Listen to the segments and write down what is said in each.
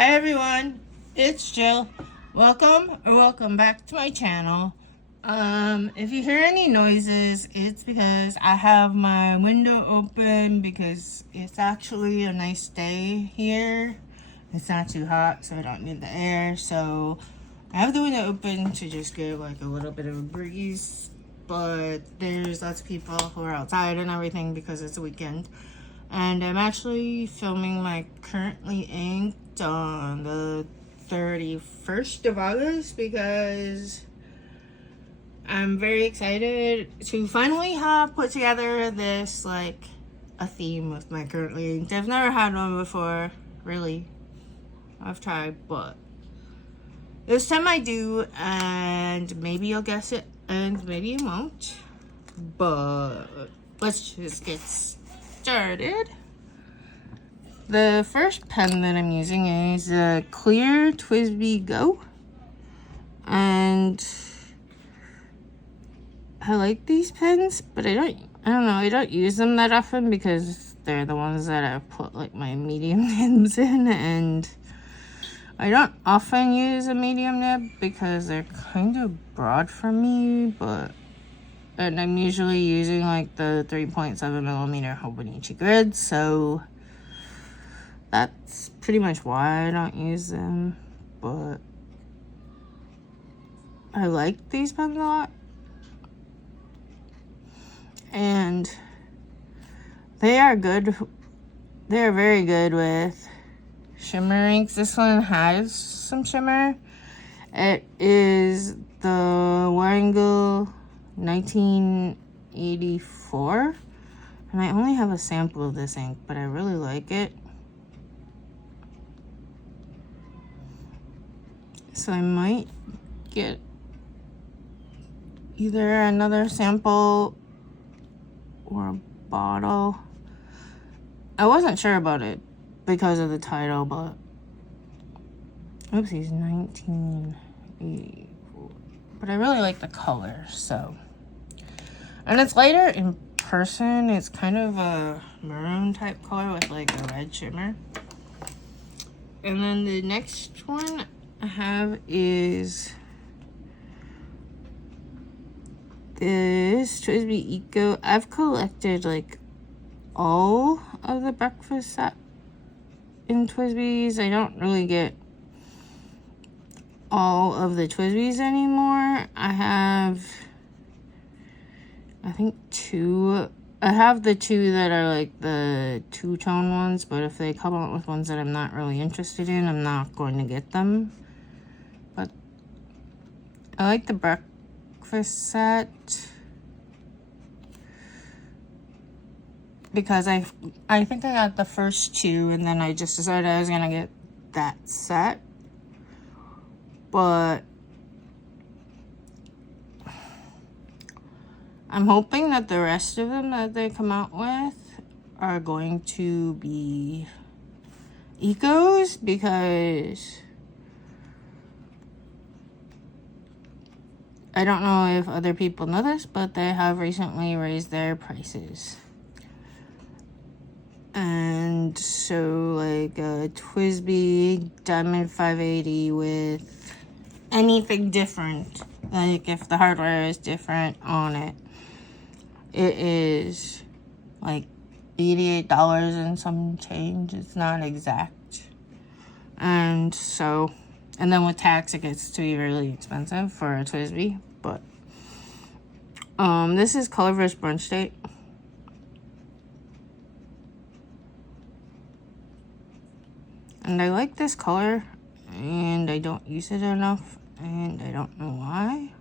Hi everyone, it's Jill. Welcome back to my channel. If you hear any noises, it's because I have my window open because it's actually a nice day here. It's not too hot, so I don't need the air. So I have the window open to just get like a little bit of a breeze. But there's lots of people who are outside and everything because it's a weekend. And I'm actually filming my Currently Inked on the 31st of August because I'm very excited to finally have put together this, like, a theme with my Currently Inked. I've never had one before, really. I've tried, but this time I do, and maybe you'll guess it, and maybe you won't. But let's just get started. The first pen that I'm using is a clear TWSBI Go, and I like these pens, but I don't use them that often because they're the ones that I put like my medium nibs in, and I don't often use a medium nib because they're kind of broad for me, and I'm usually using like the 3.7mm Hobonichi grid, so that's pretty much why I don't use them. But I like these pens a lot, and they are good. They're very good with shimmer inks. This one has some shimmer. It is the Waringal 1984, and I only have a sample of this ink, but I really like it. So I might get either another sample or a bottle. I wasn't sure about it because of the title, but oopsies, 1984. But I really like the color, so. And it's lighter in person. It's kind of a maroon type color with like a red shimmer. And then the next one I have is this TWSBI Eco. I've collected like all of the breakfast set in TWSBIs. I don't really get all of the TWSBIs anymore. I have, I think, two. I have the two that are like the two-tone ones, but if they come out with ones that I'm not really interested in, I'm not going to get them. But I like the breakfast set because I think I got the first two, and then I just decided I was gonna get that set. But I'm hoping that the rest of them that they come out with are going to be ecos, because I don't know if other people know this, but they have recently raised their prices. And so like a TWSBI Diamond 580 with anything different, like if the hardware is different on it, it is like $88 and some change. It's not exact. And so, and then with tax, it gets to be really expensive for a TWSBI. But this is Colorverse Brunch Date. And I like this color, and I don't use it enough, and I don't know why.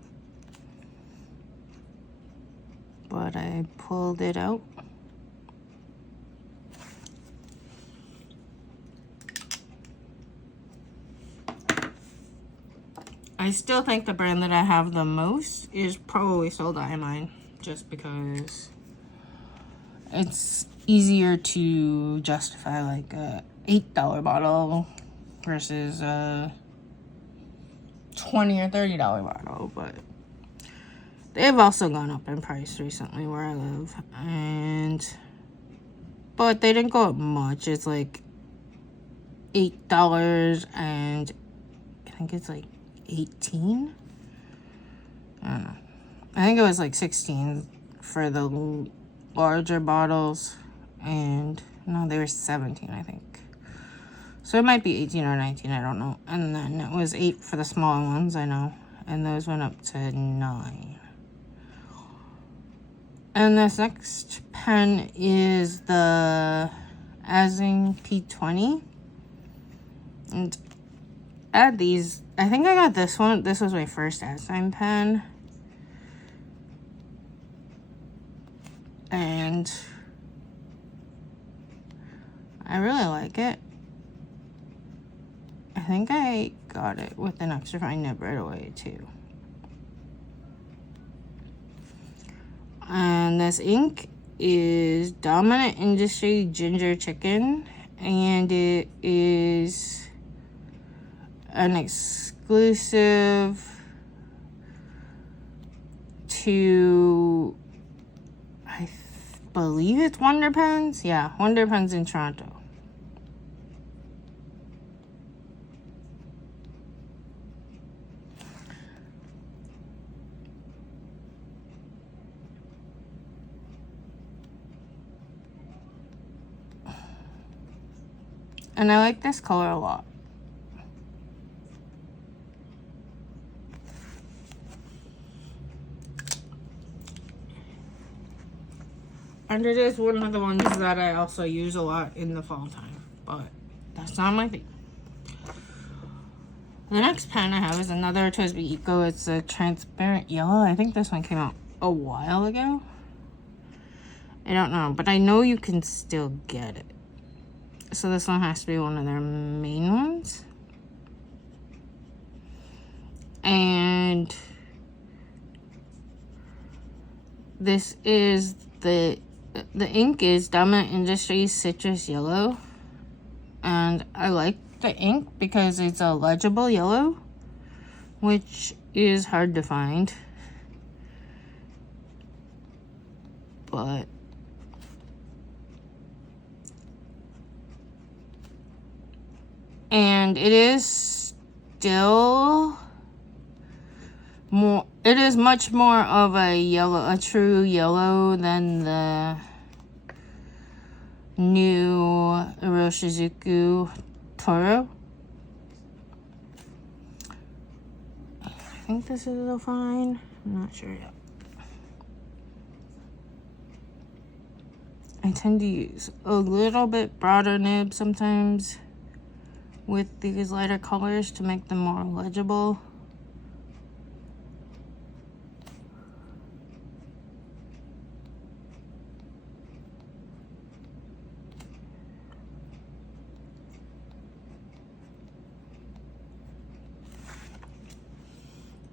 But I pulled it out. I still think the brand that I have the most is probably Sol Diamine, just because it's easier to justify like a $8 bottle versus a $20 or $30 bottle. But they've also gone up in price recently where I live, but they didn't go up much. It's like $8 and I think it's like 18. I don't know. I think it was like 16 for the larger bottles, and no, they were 17, I think. So it might be 18 or 19, I don't know. And then it was 8 for the smaller ones, I know. And those went up to 9. And this next pen is the Azing P20. And add these. I think I got this one. This was my first Azing pen. And I really like it. I think I got it with an extra fine nib right away too. And this ink is Dominant Industry Ginger Chicken, and it is an exclusive to, I believe it's Wonder Pens. Yeah, Wonder Pens in Toronto. And I like this color a lot. And it is one of the ones that I also use a lot in the fall time, but that's not my thing. The next pen I have is another TWSBI Eco. It's a transparent yellow. I think this one came out a while ago. I don't know, but I know you can still get it. So this one has to be one of their main ones. And this is the ink is Dominant Industry Citrus Yellow. And I like the ink because it's a legible yellow, which is hard to find. But and it is still more, it is much more of a true yellow than the new Iroshizuku Toro. I think this is a fine. I'm not sure yet. I tend to use a little bit broader nib sometimes with these lighter colors to make them more legible.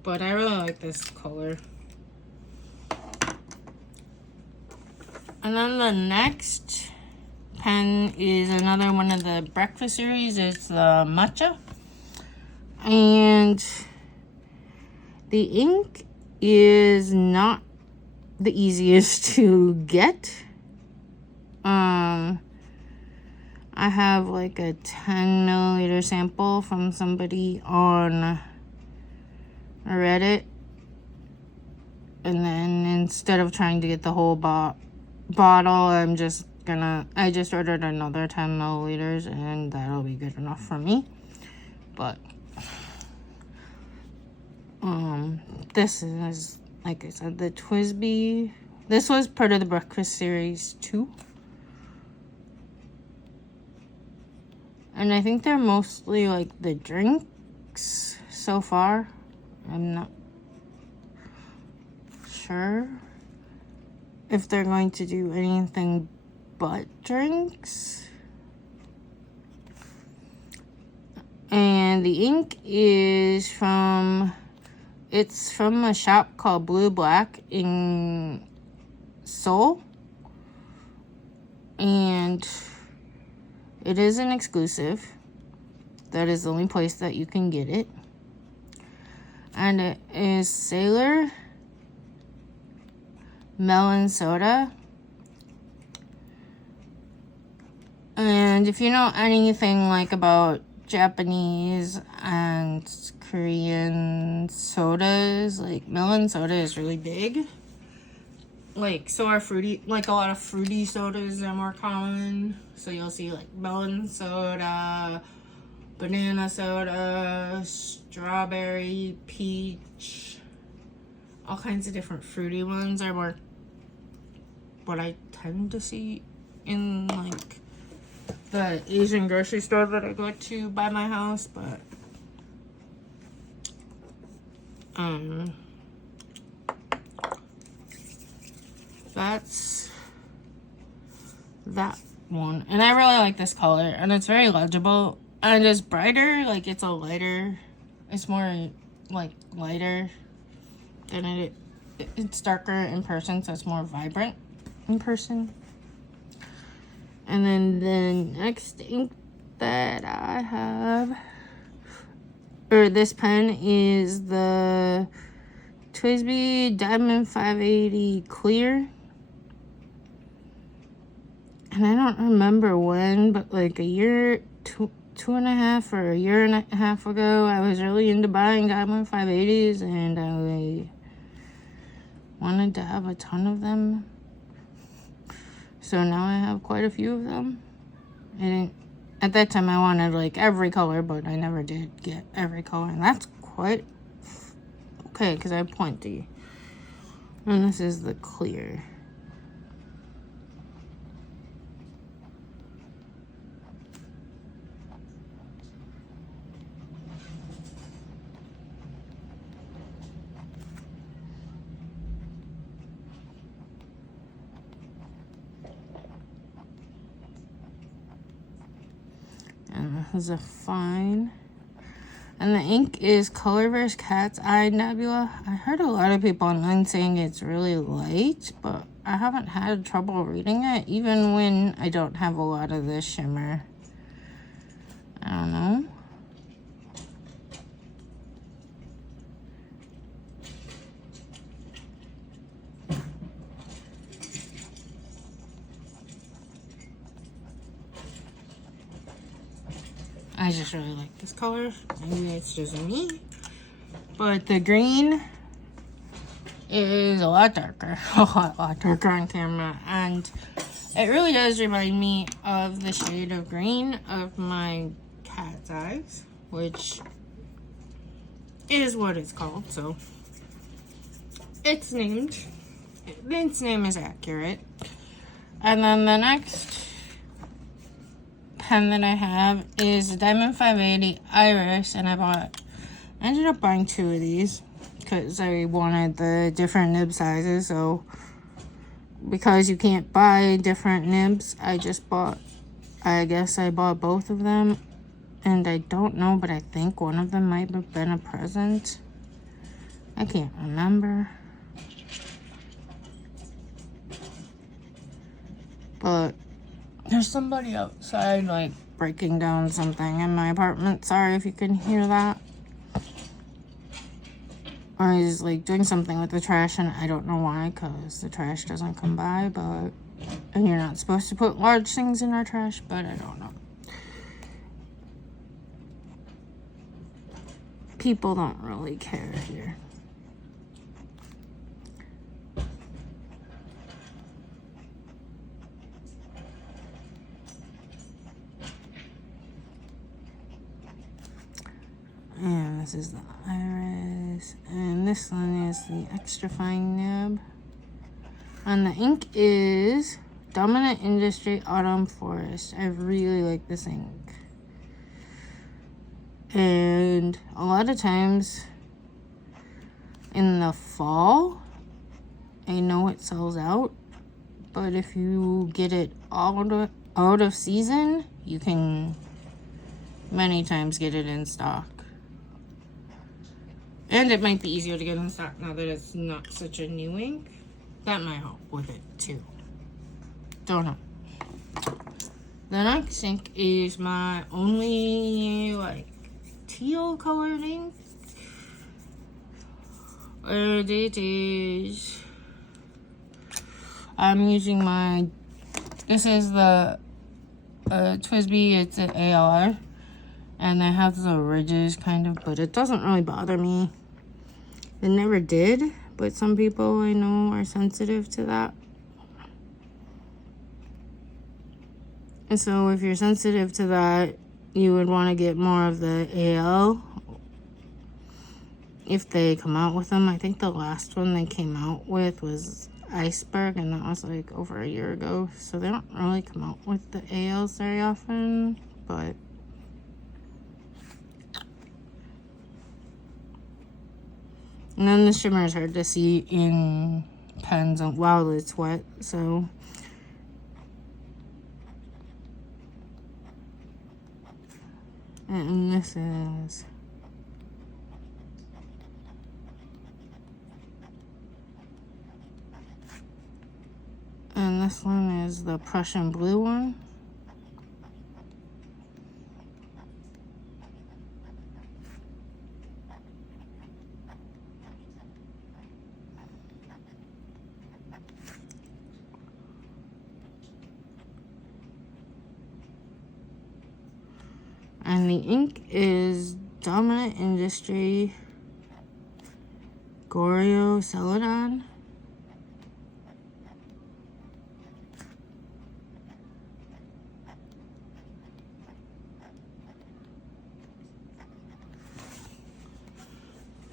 But I really like this color. And then the next pen is another one of the breakfast series. It's the Matcha. And the ink is not the easiest to get. I have like a 10 milliliter sample from somebody on Reddit. And then instead of trying to get the whole bottle, I just ordered another 10 milliliters and that'll be good enough for me. But this is, like I said, the TWSBI. This was part of the breakfast series too. And I think they're mostly like the drinks so far. I'm not sure if they're going to do anything but drinks. And the ink is from a shop called Blue Black in Seoul. And it is an exclusive. That is the only place that you can get it. And it is Sailor Melon Soda. And And if you know anything like about Japanese and Korean sodas, like melon soda is really big. Like, so are fruity, like a lot of fruity sodas are more common. So you'll see like melon soda, banana soda, strawberry, peach, all kinds of different fruity ones are more what I tend to see in like the Asian grocery store that I go to by my house, but that's that one. And I really like this color, and it's very legible, and it's brighter, like it's a lighter, it's more like lighter than it's darker in person, so it's more vibrant in person. And then the next ink that I have, or this pen, is the TWSBI Diamond 580 Clear. And I don't remember when, but like a year, two and a half or a year and a half ago, I was really into buying Diamond 580s, and I wanted to have a ton of them. So now I have quite a few of them. And at that time I wanted like every color, but I never did get every color. And that's quite okay because I have plenty. And this is the clear. And this is a fine. And the ink is Colorverse Cat's Eye Nebula. I heard a lot of people online saying it's really light, but I haven't had trouble reading it, even when I don't have a lot of this shimmer. I don't know. I just really like this color. Maybe it's just me. But the green is a lot darker. A lot darker on camera. And it really does remind me of the shade of green of my cat's eyes, which is what it's called. So it's named. Its name is accurate. And then the next pen that I have is the Diamond 580 Iris, and I ended up buying 2 of these because I wanted the different nib sizes. So because you can't buy different nibs, I guess I bought both of them. And I don't know, but I think one of them might have been a present. I can't remember. But there's somebody outside, like, breaking down something in my apartment. Sorry if you can hear that. Or he's, like, doing something with the trash, and I don't know why, because the trash doesn't come by, but... And you're not supposed to put large things in our trash, but I don't know. People don't really care here. And this is the Iris, and this one is the extra fine nib. And the ink is Dominant Industry Autumn Forest. I really like this ink. And a lot of times in the fall, I know it sells out, but if you get it out of season, you can many times get it in stock. And it might be easier to get in stock now that it's not such a new ink. That might help with it too. Don't know. The next ink is my only like teal colored ink. And it is, I'm using this is the TWSBI, it's an AR. And it has the ridges kind of, but it doesn't really bother me. It never did, but some people I know are sensitive to that. And so if you're sensitive to that, you would want to get more of the AL if they come out with them. I think the last one they came out with was Iceberg, and that was like over a year ago. So they don't really come out with the ALs very often, but and then the shimmer is hard to see in pens while it's wet, so. And this is. And this one is the Prussian blue one. And the ink is Dominant Industry Goryo Celadon.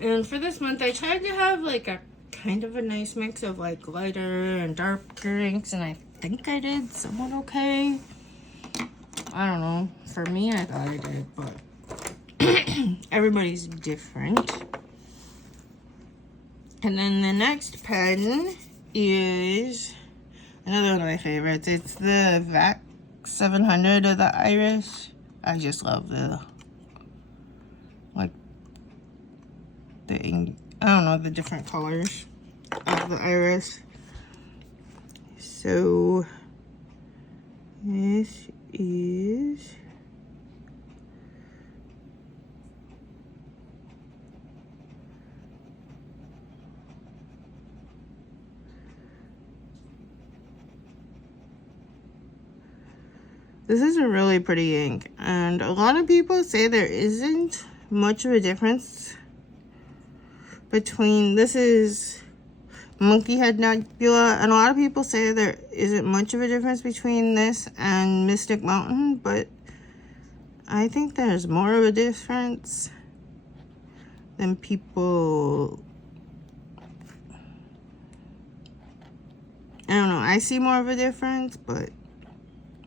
And for this month, I tried to have like a kind of a nice mix of like lighter and darker inks, and I think I did somewhat okay. I don't know. For me, I thought I did, but everybody's different. And then the next pen is another one of my favorites. It's the VAC 700 of the Iris. I just love the, like, the ink. I don't know, the different colors of the Iris. So, this is this is a really pretty ink, and a lot of people say there isn't much of a difference between, this is Monkey Head Nebula, and a lot of people say there isn't much of a difference between this and Mystic Mountain, but I think there's more of a difference than people, I don't know, I see more of a difference, but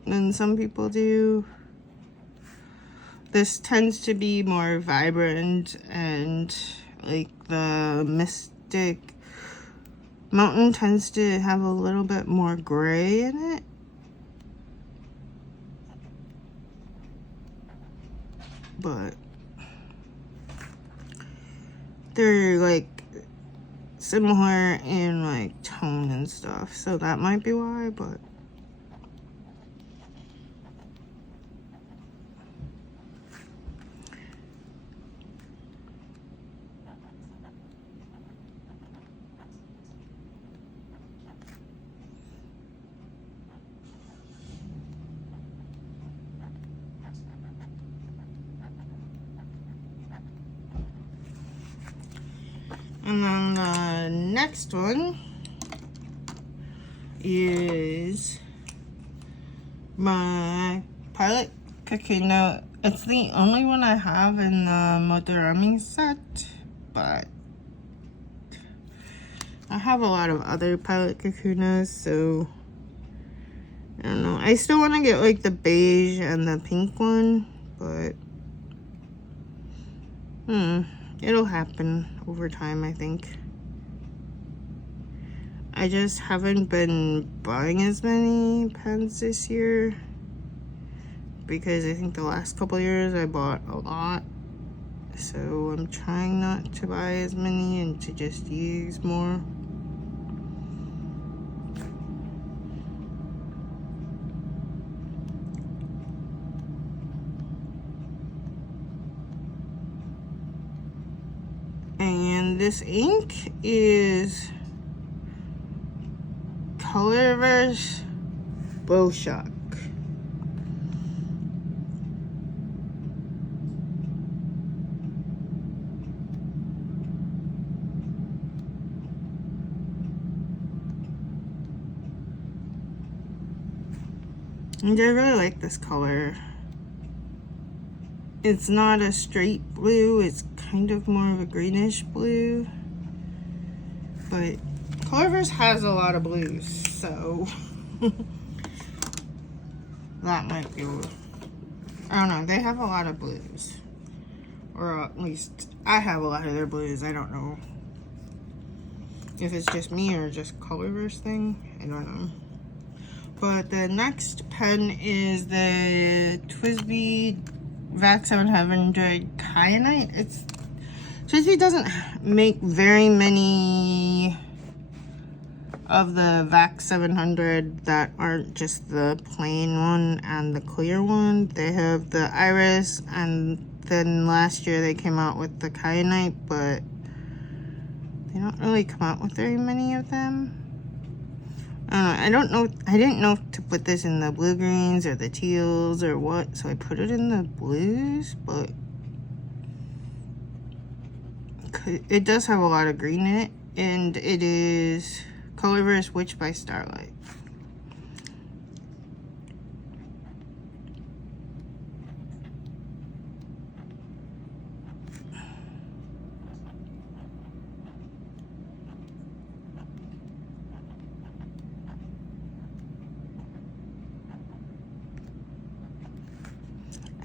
than some people do. This tends to be more vibrant, and like the Mystic Mountain tends to have a little bit more gray in it. But they're like similar in like tone and stuff, so that might be why, but and then the next one is my Pilot Kakuna. It's the only one I have in the Motorami set, but I have a lot of other Pilot Kakunas, so I don't know. I still want to get like the beige and the pink one, but it'll happen over time, I think. I just haven't been buying as many pens this year because I think the last couple years I bought a lot. So I'm trying not to buy as many and to just use more. And this ink is Colorverse Bow Shock. And I really like this color. It's not a straight blue, it's kind of more of a greenish blue. But Colorverse has a lot of blues, so that might be, I don't know, they have a lot of blues. Or at least I have a lot of their blues. I don't know if it's just me or just Colorverse thing. I don't know. But the next pen is the TWSBI VAC 700 Kyanite. TWSBI doesn't make very many of the VAC 700 that aren't just the plain one and the clear one. They have the Iris, and then last year they came out with the Kyanite, but they don't really come out with very many of them. I don't know. I didn't know to put this in the blue greens or the teals or what, so I put it in the blues, but it does have a lot of green in it, and it is Colorverse Witch by Starlight.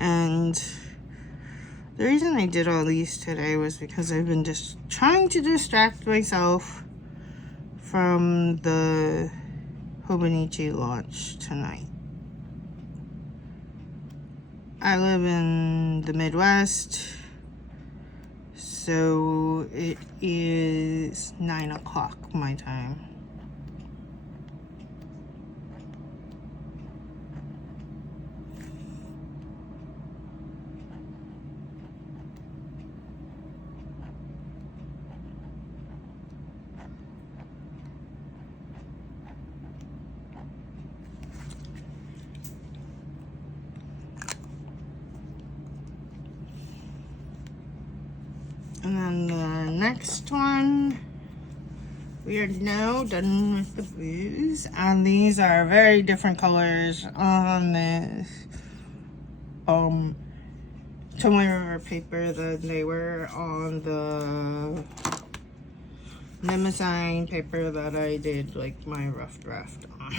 And the reason I did all these today was because I've been just trying to distract myself from the Hobonichi launch tonight. I live in the Midwest, so it is 9 o'clock my time. And then the next one, we are now done with the blues, and these are very different colors on this Tomoe River paper than they were on the Nemesign paper that I did like my rough draft on,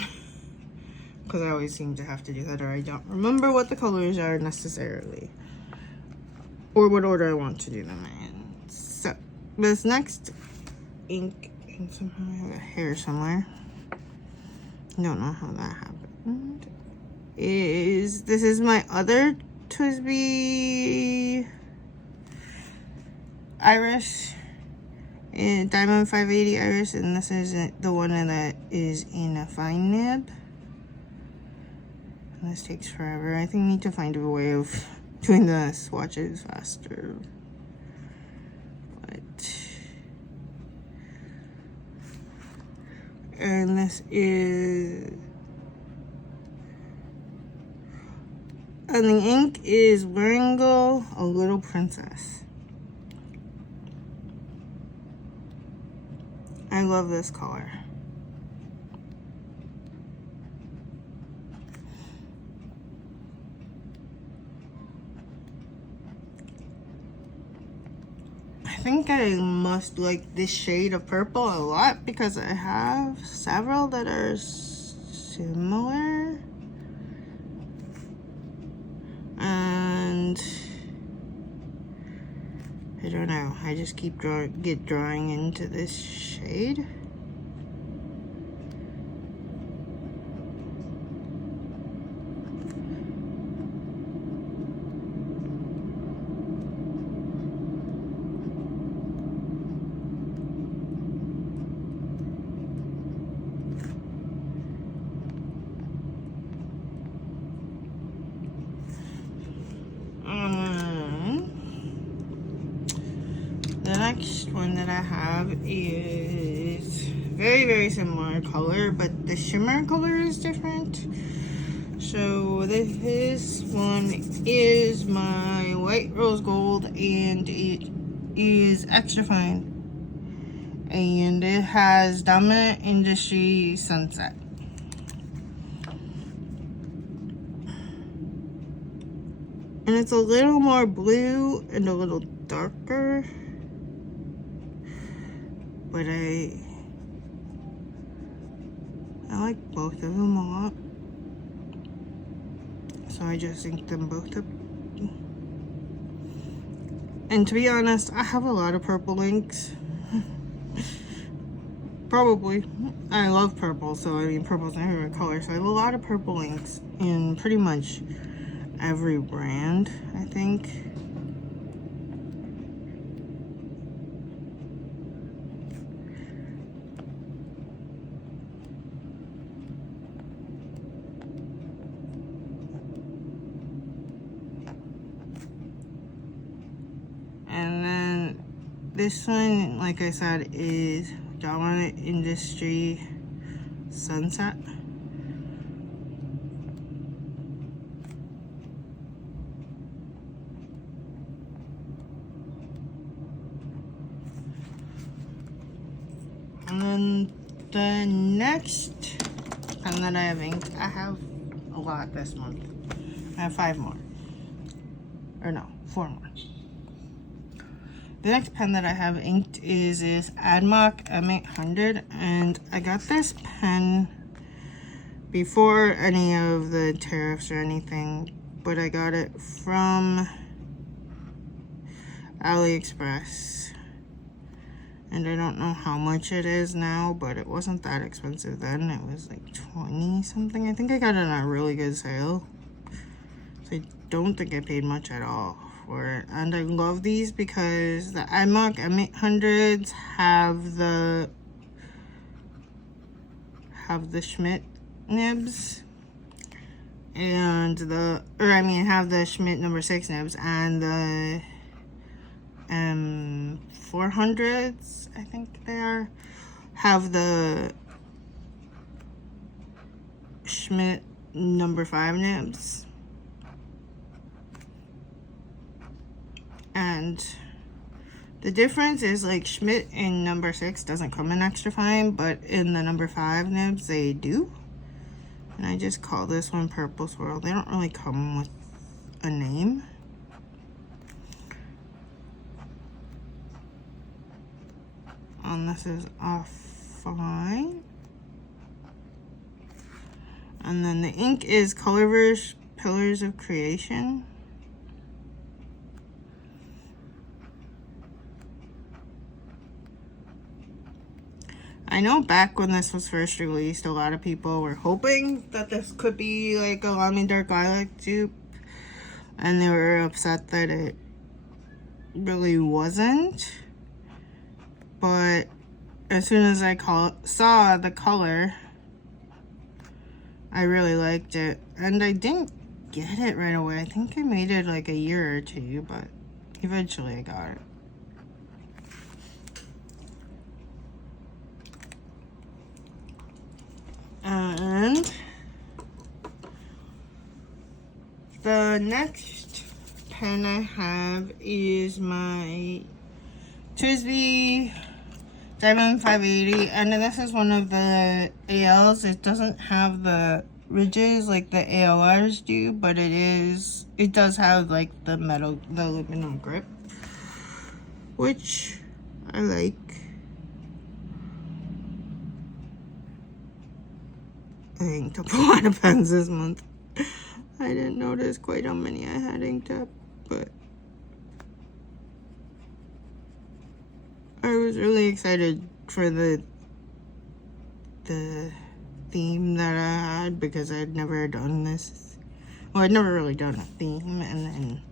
because I always seem to have to do that, or I don't remember what the colors are necessarily or what order I want to do them in. So this next ink, and somehow I have a hair somewhere, I don't know how that happened, this is my other TWSBI Iris, Diamond 580 Iris, and this is the one that is in a fine nib. And this takes forever. I think I need to find a way of doing the swatches faster. And this is, and the ink is Wrangel, A Little Princess. I love this color. I think I must like this shade of purple a lot because I have several that are similar. And I don't know, I just keep drawing into this shade. The next one that I have is very, very similar color, but the shimmer color is different. So this one is my white rose gold, and it is extra fine. And it has Dominant Industry Sunset. And it's a little more blue and a little darker. But I like both of them a lot. So I just inked them both up. And to be honest, I have a lot of purple inks. Probably. I love purple, so I mean purple's my favorite color. So I have a lot of purple inks in pretty much every brand, I think. And then this one, like I said, is Dominant Industry Sunset. And then the next pen that I have inked, I have a lot this month. I have 5 more. Or no, 4 more. The next pen that I have inked is this AdMach M800, and I got this pen before any of the tariffs or anything, but I got it from AliExpress. And I don't know how much it is now, but it wasn't that expensive then. It was like 20 something. I think I got it on a really good sale. So I don't think I paid much at all for it. And I love these because the AdMach M800s have the Schmidt nibs. And have the Schmidt number 6 nibs, and the 400s, I think they are, have the Schmidt number 5 nibs. And the difference is, like, Schmidt in number 6 doesn't come in extra fine, but in the number 5 nibs they do. And I just call this one Purple Swirl. They don't really come with a name. And this is off fine. And then the ink is Colorverse Pillars of Creation. I know back when this was first released, a lot of people were hoping that this could be like a Lamy Dark Lilac dupe, and they were upset that it really wasn't. But as soon as I saw the color, I really liked it. And I didn't get it right away. I think I waited like a year or 2, but eventually I got it. And the next pen I have is my TWSBI Diamond 580, and this is one of the ALs. It doesn't have the ridges like the ALRs do, but it does have like the aluminum grip, which I like. I inked up a lot of pens this month. I didn't notice quite how many I had inked up, but I was really excited for the theme that I had, because I'd never done this. Well, I'd never really done a theme, and then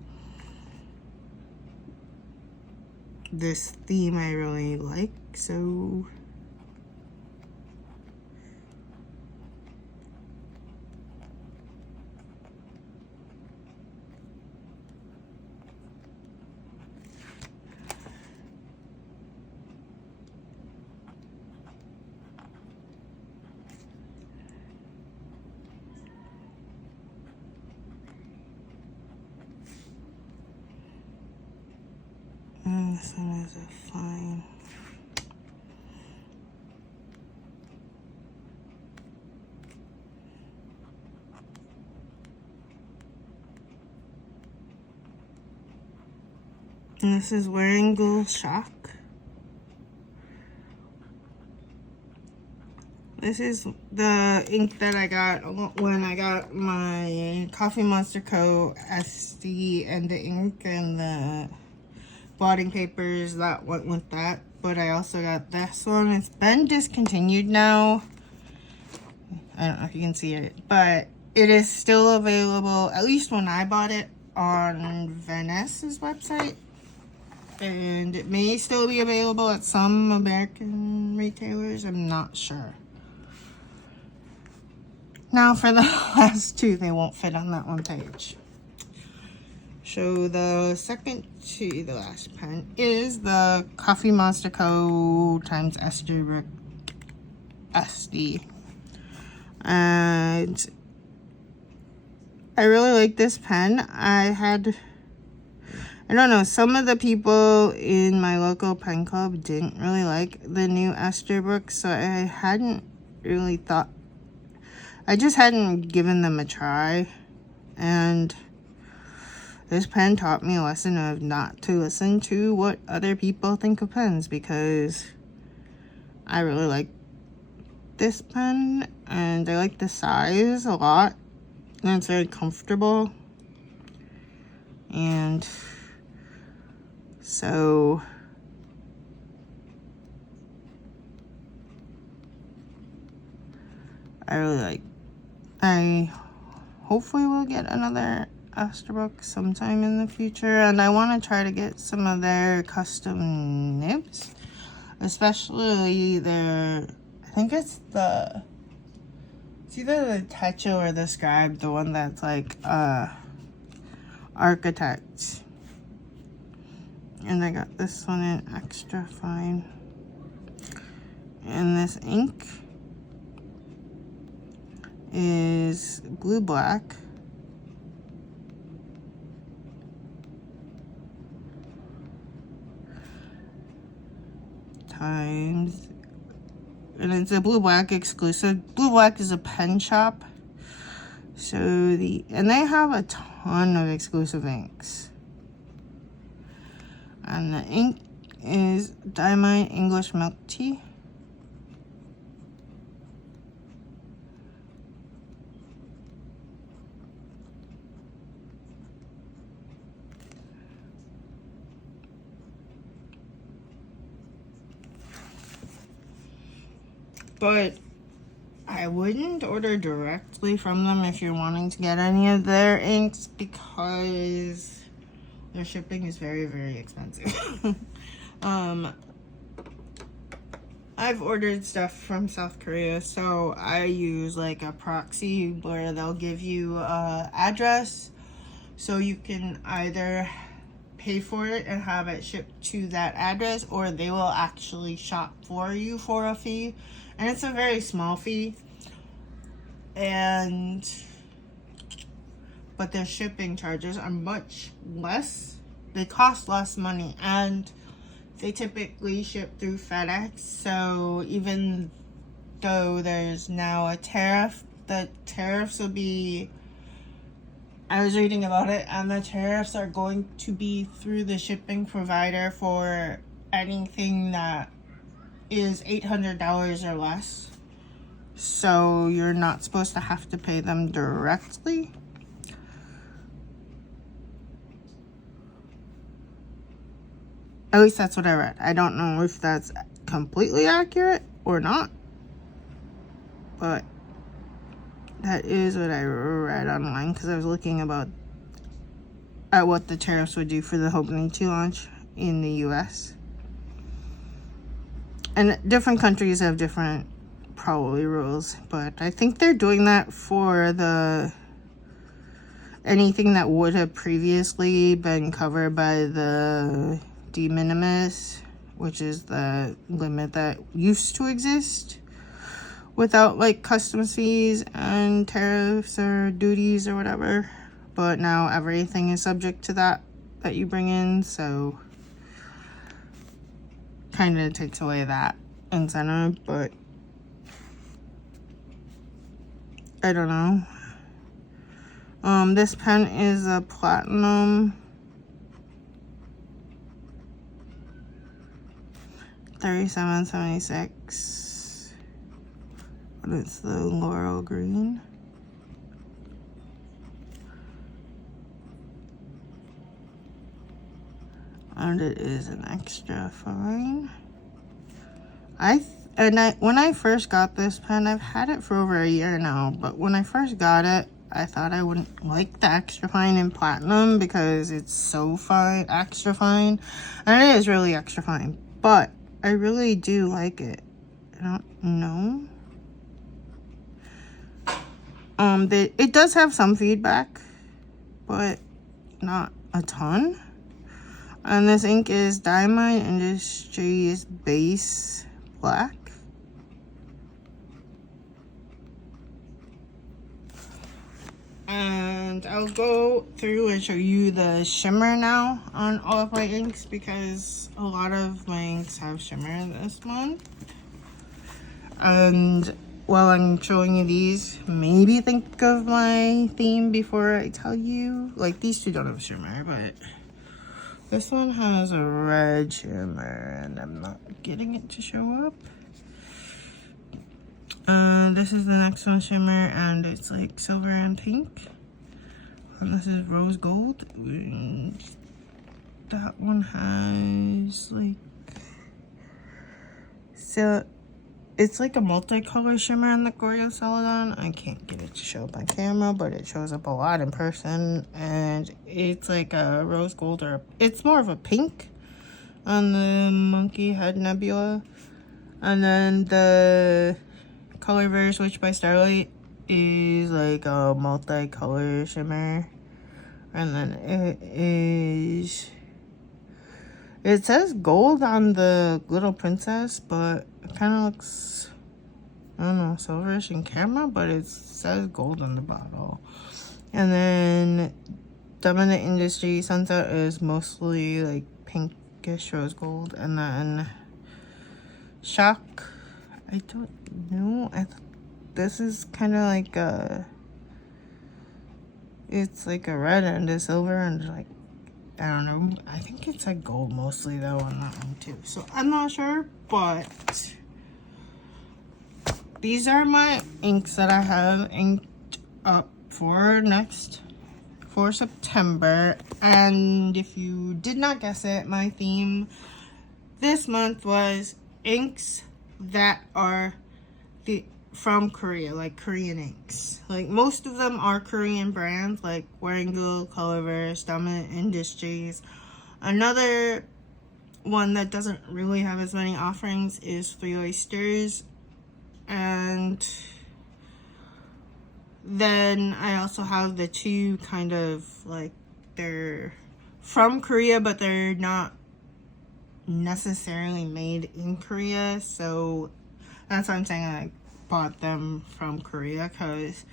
this theme I really like, so this one is a fine. And this is Wearing Ghoul Shock. This is the ink that I got when I got my Coffee Monster Co. SD, and the ink and the blotting papers that went with that. But I also got this one. It's been discontinued now. I don't know if you can see it, but it is still available, at least when I bought it, on Vanessa's website. And it may still be available at some American retailers. I'm not sure. Now for the last two, they won't fit on that one page. So the second to the last pen is the Coffee Monster Co. times Esterbrook SD. And I really like this pen. I don't know, some of the people in my local pen club didn't really like the new Esterbrook, so I just hadn't given them a try. And this pen taught me a lesson of not to listen to what other people think of pens, because I really like this pen and I like the size a lot, and it's very comfortable. And so I hopefully will get another Esterbrook sometime in the future, and I want to try to get some of their custom nibs, especially their, I think it's either the Techo or the Scribe, the one that's like Architect. And I got this one in extra fine, and this ink is blue black times, and it's a blue black exclusive. Blue Black is a pen shop, so and they have a ton of exclusive inks. And the ink is Diamond English Milk Tea. But I wouldn't order directly from them if you're wanting to get any of their inks, because their shipping is very, very expensive. I've ordered stuff from South Korea, so I use like a proxy where they'll give you an address, so you can either pay for it and have it shipped to that address, or they will actually shop for you for a fee. And it's a very small fee, but their shipping charges are much less. They cost less money, and they typically ship through FedEx. So even though there's now a tariff, the tariffs will be, I was reading about it, and the tariffs are going to be through the shipping provider for anything that is $800 or less. So you're not supposed to have to pay them directly. At least that's what I read. I don't know if that's completely accurate or not, but that is what I read online, because I was looking at what the tariffs would do for the Hobonichi launch in the US. And different countries have different probably rules, but I think they're doing that for anything that would have previously been covered by the de minimis, which is the limit that used to exist without like customs fees and tariffs or duties or whatever. But now everything is subject to that you bring in, so kind of takes away that incentive. But I don't know. This pen is a platinum $37.76. And it's the Laurel Green. And it is an extra fine. When I first got this pen, I've had it for over a year now, but when I first got it, I thought I wouldn't like the extra fine in platinum because it's so fine, extra fine, and it is really extra fine, but I really do like it. I don't know. It does have some feedback, but not a ton. And this ink is Diamond Industries Base Black. And I'll go through and show you the shimmer now on all of my inks because a lot of my inks have shimmer this month. And while I'm showing you these, maybe think of my theme before I tell you. Like, these two don't have shimmer, but this one has a red shimmer and I'm not getting it to show up. This is the next one, shimmer, and it's like silver and pink. And this is rose gold. And that one has like, so it's like a multicolor shimmer in the Goryeo Celadon. I can't get it to show up on camera, but it shows up a lot in person. And it's like a rose gold, or it's more of a pink on the Monkey Head Nebula. And then the Color Very Switch by Starlight is like a multicolor shimmer. And then it says gold on the Little Princess, but it kind of looks, I don't know, silverish in camera, but it says gold on the bottle. And then Dominant Industry Sunset is mostly like pinkish rose gold. And then Shock, I don't know. This is kind of like a, it's like a red and a silver and like, I don't know. I think it's like gold mostly though on that one too. So I'm not sure, but these are my inks that I have inked up for September. And if you did not guess it, my theme this month was inks that are from Korea, like Korean inks. Like most of them are Korean brands, like Waringu, Colorverse, Dominant Industries. Another one that doesn't really have as many offerings is Three Oysters. And then I also have the two kind of like, they're from Korea, but they're not necessarily made in Korea. So that's why I'm saying I bought them from Korea, because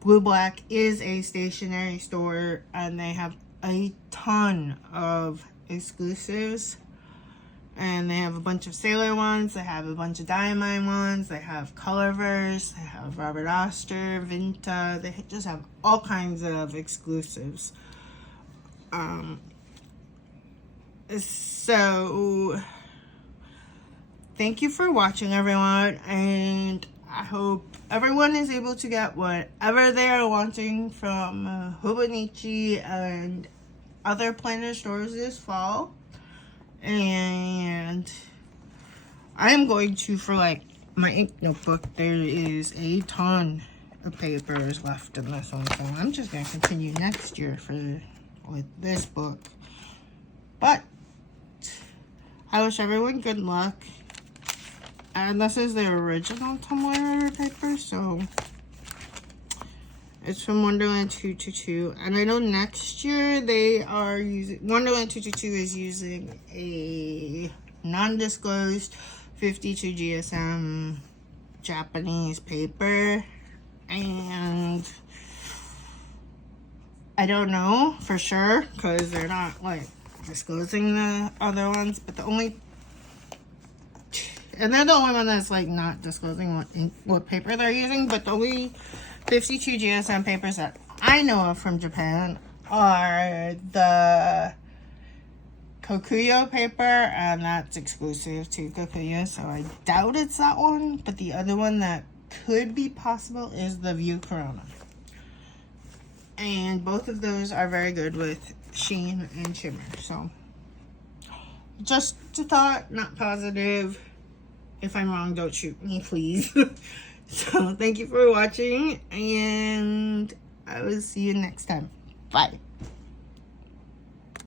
Blue Black is a stationery store and they have a ton of exclusives. And they have a bunch of Sailor ones, they have a bunch of Diamond ones, they have Colorverse, they have Robert Oster, Vinta, they just have all kinds of exclusives. So thank you for watching, everyone, and I hope everyone is able to get whatever they are wanting from Hobonichi and other planner stores this fall. And I am going to, for like my ink notebook, there is a ton of papers left in this one, so I'm just going to continue next year with this book. But I wish everyone good luck. And this is the original Tumblr River paper, so it's from Wonderland 222. And I know next year they are using, Wonderland 222 is using a non-disclosed 52 GSM Japanese paper. And I don't know for sure, because they're not like disclosing the other ones, but the only, and they're the only one that's like not disclosing what paper they're using, but the only 52 GSM papers that I know of from Japan are the Kokuyo paper, and that's exclusive to Kokuyo, so I doubt it's that one. But the other one that could be possible is the View Corona. And both of those are very good with sheen and shimmer. So just a thought, not positive. If I'm wrong, don't shoot me, please. So thank you for watching, and I will see you next time. Bye.